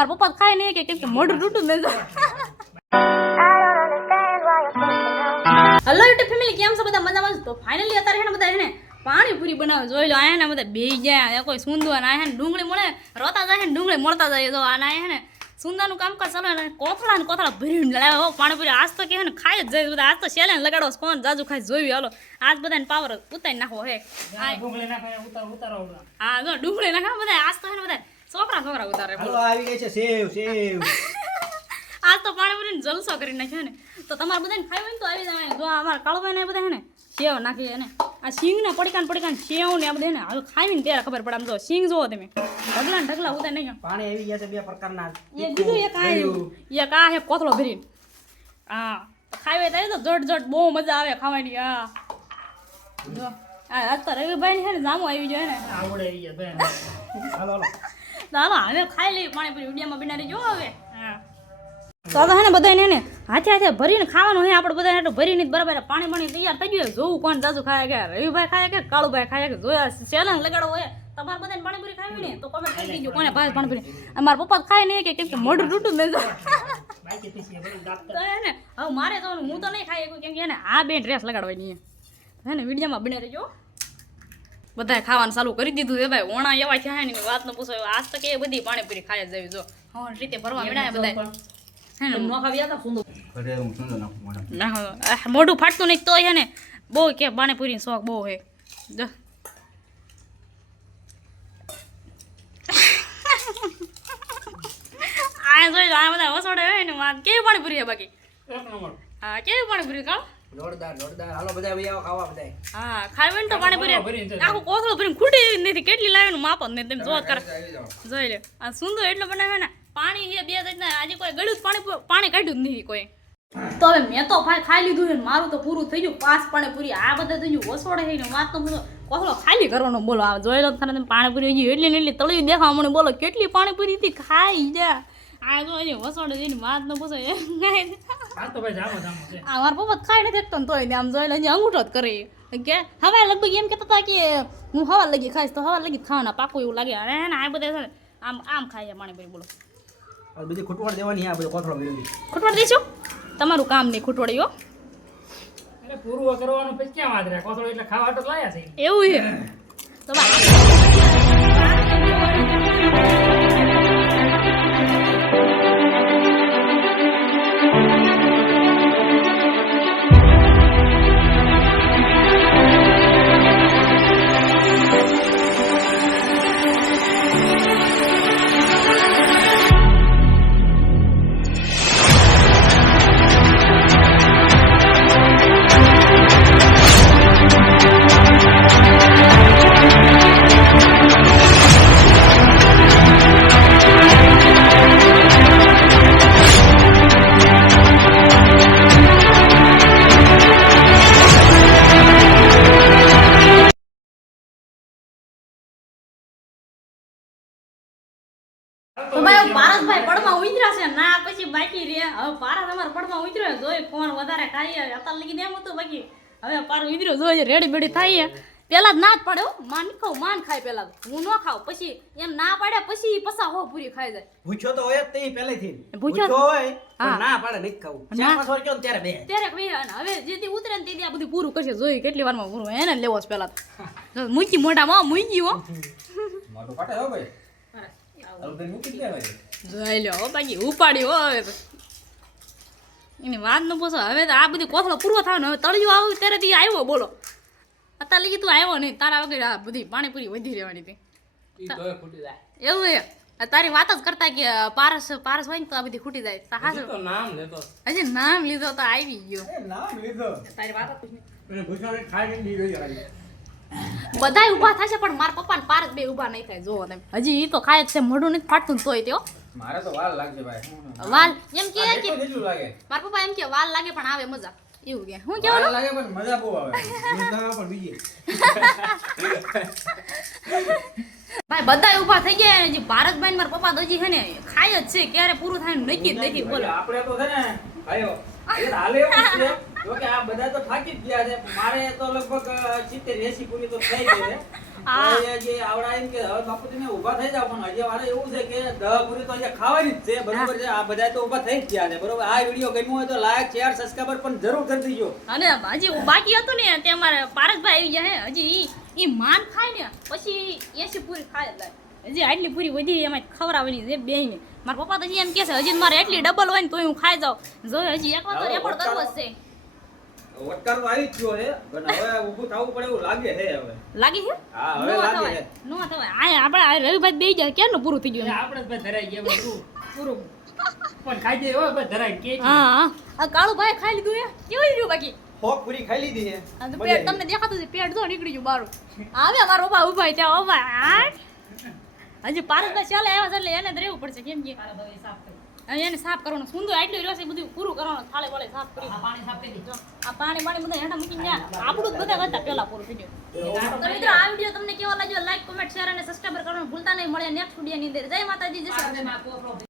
મારા પપ્પા ખાય નહીં કે કેમ કે મોઢું તૂટું મેં હલો યુટ્યુબ ફેમિલી કેમ છો બધા મજામાં તો ફાઇનલી અત્યારે છે ને બધા એને પાણીપુરી બનાવે જોઈ લો આયા ને બધા બેહી ગયા કોઈ સુંદવા ના ને ડુંગળી મળે રોતા જાય ને ડુંગળી મળતા જાય તો આના હે ને સુંદરનું કામ કર ચાલો ને કોથળા ભરીને લાવે પાણીપુરી આજ તો કે ને ખાઈ જ જાય બધા આજ તો શેલે લગાડો કોણ જાજુ ખાઈ જોયું હાલો આજ બધાને પાવર ઉતારી નાખો હે ડુંગળી નાખે ઉતારો હા જો ડુંગળી નાખે બધા આજ તો હે ને બધા છોકરા ઉતારે હાલો આવી ગઈ છે સેવ આજ તો પાણીપુરીને જલસો કરી નાખ્યો ને તો તમારે બધાને ખાઈ હોય ને તો આવી જાય જો અમારા કાળુભાઈ ને બધા હે ને સેવ નાખી ને આ સિંગના પડીકા સેવ ને આ બધા ને હવે ખાઈને ત્યારે ખબર પડે આમ જો સિંગ જોવો તમે ઢગલા ઉતારી નાખ્યો પાણી આવી ગયા છે બે પ્રકારના એ બીજું એક આ હે કોથળો ભરીને હા ખાવે તો જટ બહુ મજા આવે ખાવાની હા જો આજ તો રવિભાઈ ને છે ને જામો આવી જાય ને આવડે આવી ગયા બેન હાલો તો હાલો હવે ખાઈ લઈએ પાણીપુરી વિડીયોમાં બનાવી જો હવે હા તો હવે હે ને બધાને ને હાથે ભરીને ખાવાનું હે આપણે બધા એટલું ભરીને બરાબર પાણી તૈયાર થઈ ગયું જોવું કોણ જાજુ ખાય કે રવિભાઈ ખાય કે કાળુભાઈ ખાય કે જોયા સેલન લગાડો હોય તમારે બધાને પાણીપુરી ખાવી ને તો કમેન્ટ કરી દીજો કોને ભાઈ પાણીપુરી મારા પપ્પા ખાય નહીં કે કેમ કે મોઢું તૂટું મેં તો હે ને હવે મારે તો હું તો નહીં ખાઈ કેમ કે આ બે ડ્રેસ લગાડવાની હે ને વિડીયોમાં બને રહેજો બધાએ ખાવાનું ચાલુ કરી દીધું છે ભાઈ ઓણા એવા થયા ને વાત ન પૂછો આજ તો કે બધી પાણીપુરી ખાઈ જ જવી જો હા રીતે ભરવા મળ્યા બધા મોઢું ફાટતું નહીં તો હે ને બહુ કે પાણીપુરી શોખ બહુ હે જો આ જોઈ આ બધા વસોડે હોય ને વાત કેવી પાણીપુરી છે બાકી એક નંબર હા કેવી પાણીપુરી કાળ જોરદાર હાલો બધા આવો ખાવા બધા હા ખાવી ને તો પાણીપુરી આખું કોથળો ભરીને ખૂટી નથી કેટલી લાવીને માપ જ નહીં તમે જોત કરે જોઈ લે આ સુંદર એટલો બનાવે ને પાણી છે બે જાતના આજે કોઈ ગળ્યું પાણી કાઢ્યું જ નહીં કોઈ તો હવે મેં તો ખાઈ લીધું છે મારું તો પૂરું થઈ ગયું પાંચ પાણીપુરી આ બધા થઈ ગયું વસોડે થઈ ગયું વાત તો બધો કોથળો ખાલી કરવાનો બોલો આ જોઈ લો ખરા તમે પાણીપુરી હજી એટલી તળવી દેખાવા મને બોલો કેટલી પાણીપુરી થી ખાઈ જા આ જો હજી વસોડે જઈને વાત ન પૂછો આ મારા પપ્પા ખાઈ નથી શકતો ને તોય ને આમ જોઈ લે હજી અંગૂઠો જ કરે કે હવે લગભગ એમ કહેતા હતા કે હું હવા લગી ખાઈશ તો હવા લગી ખાવાના પાકું એવું લાગે અરે ને આ બધા છે ને આમ ખાઈએ પાણીપુરી બોલો આ બધી ખૂટવાડ દેવાની આ બધો કોથળો ભરી ખૂટવાડ દઈશું તમારું કામ નહીં ખૂટવાડી હો એટલે પૂરું કરવાનું પછી ક્યાં વાત રહ્યા કોથળો એટલે ખાવા તો લાયા છે એવું છે તો ભાઈ પારસભાઈ પડમાં ઉતર્યા છે ના પછી બાકી રે હવે પારસ અમારા પડમાં ઉતર્યો જોઈ ફોન વધારે ખાઈએ અત્યારે લગીને એમ હતું બાકી હવે પારો ઉતર્યો જોઈએ રેડી બેડી થાય પેલા જ ના જ પડે માન ખાવ માન ખાય પેલા હું ન ખાવ પછી એમ ના પાડે પછી પસા હો પૂરી ખાઈ જાય ભૂખ્યો તો હોય જ તે પહેલેથી ભૂખ્યો હોય પણ ના પાડે નહીં ખાવું ચાર પાંચ વાર ક્યો ત્યારે બે ત્યારે હવે જેથી ઉતરે ને તેથી આ બધું પૂરું કરશે જોઈ કેટલી વારમાં પૂરું એને લેવો છે પેલા તો મૂકી મોઢામાં મૂકી હો મોટો પાટે હો ભાઈ જોઈ લો બાકી ઉપાડી હો હવે એની વાત ન પૂછો હવે તો આ બધી કોથળો પૂરો થાય ને હવે તળિયું આવું ત્યારે આવ્યો બોલો અત્યારે લગી તું આવ્યો નહીં તારા વગર આ બધી પાણીપુરી વધી રહેવાની હતી એવું એ તારી વાત જ કરતા કે પારસ હોય ને તો આ બધી ખૂટી જાય હજી નામ લીધો તો આવી ગયો તારી વાત બધાય ઊભા થશે પણ મારા પપ્પા ને પારસ બે ઊભા નહીં થાય જોવો તમે હજી ઈ તો ખાય જ છે મોઢું નથી ફાટતું તોય તેઓ મારે તો વાલ લાગશે ભાઈ વાલ એમ કે કેટલું લાગે મારા પપ્પા એમ કે વાલ લાગે પણ આવે મજા એવું કે હું કેવાનું લાગે પણ મજા બહુ આવે મજા પણ બીજી ભાઈ બધાય ઊભા થઈ ગયા હજી ભારતભાઈ મારા પપ્પા તો હજી છે ને ખાય જ છે ક્યારે પૂરું થાય નક્કી જ નથી બોલો આપણે તો છે ને ભાઈઓ હાલે એવું છે જો કે આ બધા તો થાકી જ ગયા છે મારે તો લગભગ 70-80 પૂરી તો થઈ ગઈ છે હા. તો એ જે આવડા એમ કે હવે બાપુ તમે ઊભા થઈ જાઓ પણ હજી મારે એવું છે કે 10 પૂરી તો હજી ખાવાની જ છે બરોબર છે આ બધા તો ઊભા થઈ જ ગયા છે બરોબર આ વિડીયો ગમ્યો હોય તો લાઈક શેર સબસ્ક્રાઇબર પણ જરૂર કરી દેજો અને હજી બાકી હતું ને તે અમારે પારસભાઈ આવી ગયા હે હજી ઈ માન ખાય ને પછી 80 પૂરી ખાય જ હજી આટલી પૂરી વધી એમાં ખવડાવવાની છે બેયને મારા પપ્પા તો હજી એમ કહે છે હજી મારે એટલી ડબલ હોય ને તોય હું ખાઈ જાઉં જો હજી એક વાર તો રેકોર્ડ કરવો જ છે વટકાર તો આવી જ ગયો છે પણ હવે ઊભું થવું પડે એવું લાગે છે હવે લાગી છે હા હવે લાગે છે નો થવાય આ આપણે રવિભાઈ બેહી જાય ક્યારનું પૂરું થઈ ગયું આપણે જ ભાઈ ધરાઈ ગયા બધું પૂરું પણ ખાઈ જાય હોય બસ ધરાઈ કે હા હા આ કાળુભાઈ ખાઈ લીધું હે કેવું રહ્યું બાકી હોક પૂરી ખાઈ લીધી છે આ તો પેટ તમને દેખાતું છે પેટ જો નીકળી ગયું બારું આવે મારો બાપા ઉભા ત્યાં ઉભા હજી પારસભાઈ ચાલે આવ્યા છે એટલે એને તો રહેવું પડશે કેમ કે હવે એને સાફ કરવાનું સુંદર આટલું રહેશે બધું પૂરું કરવાનું થાળે વાળે સાફ કરી પાણી સાફ કરી દીધું આ પાણી બધા હેઠા મૂકીને જાય આપણું જ બધા કરતા પેલા પૂરું થઈ ગયું તો મિત્રો આ વિડીયો તમને કેવો લાગ્યો લાઈક કમેન્ટ શેર અને સબસ્ક્રાઇબ કરવાનું ભૂલતા નહીં મળે નેક્સ્ટ વિડીયોની અંદર જય માતાજી જય શ્રી કૃષ્ણ